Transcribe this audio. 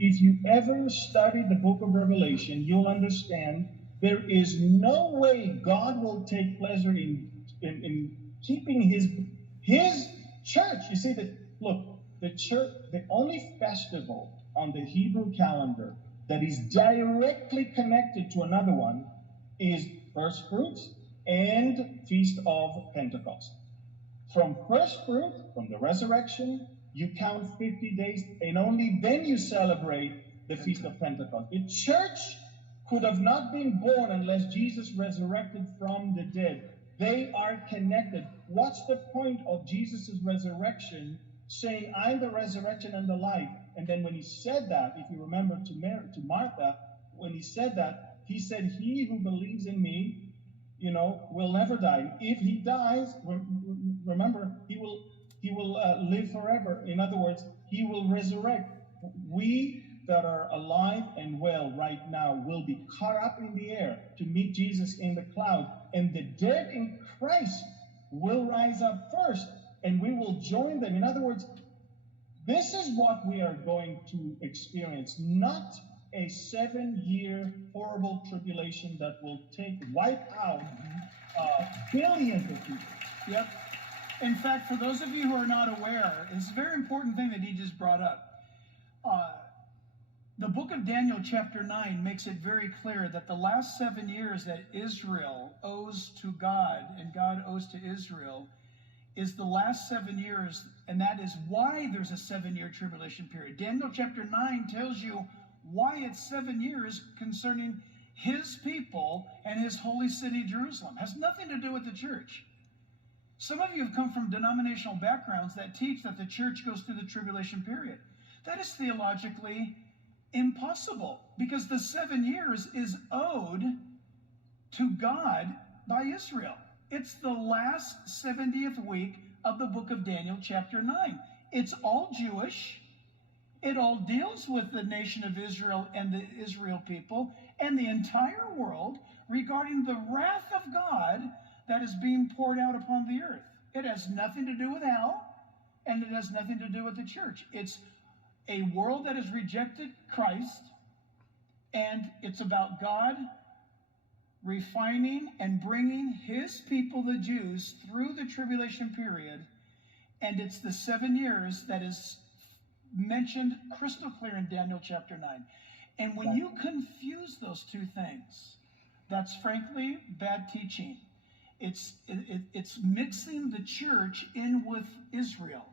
If you ever study the book of Revelation, you'll understand there is no way God will take pleasure in keeping his church. You see that, look, the church, the only festival on the Hebrew calendar that is directly connected to another one is first fruits and Feast of Pentecost. From first fruit, from the resurrection, you count 50 days, and only then you celebrate the Feast of Pentecost. The church could have not been born unless Jesus resurrected from the dead. They are connected. What's the point of Jesus' resurrection, saying, I'm the resurrection and the life? And then when he said that, if you remember to Martha, when he said that, he said, he who believes in me, will never die. If he dies, remember, he will live forever. In other words, he will resurrect. We that are alive and well right now will be caught up in the air to meet Jesus in the cloud. And the dead in Christ will rise up first, and we will join them. In other words, this is what we are going to experience, not a 7-year horrible tribulation that will wipe out billions of people. Yep. In fact, for those of you who are not aware, it's a very important thing that he just brought up. The book of Daniel chapter 9 makes it very clear that the last 7 years that Israel owes to God and God owes to Israel is the last 7 years, and that is why there's a 7-year tribulation period. Daniel chapter 9 tells you why it's 7 years concerning his people and his holy city, Jerusalem. It has nothing to do with the church. Some of you have come from denominational backgrounds that teach that the church goes through the tribulation period. That is theologically impossible, because the 7 years is owed to God by Israel. It's the last 70th week of the book of Daniel chapter 9. It's all Jewish. It all deals with the nation of Israel and the Israel people and the entire world regarding the wrath of God that is being poured out upon the earth. It has nothing to do with hell, and it has nothing to do with the church. It's a world that has rejected Christ, and it's about God refining and bringing his people, the Jews, through the tribulation period. And it's the 7 years that is mentioned crystal clear in Daniel chapter 9. And when you confuse those two things, that's frankly bad teaching. It's mixing the church in with Israel.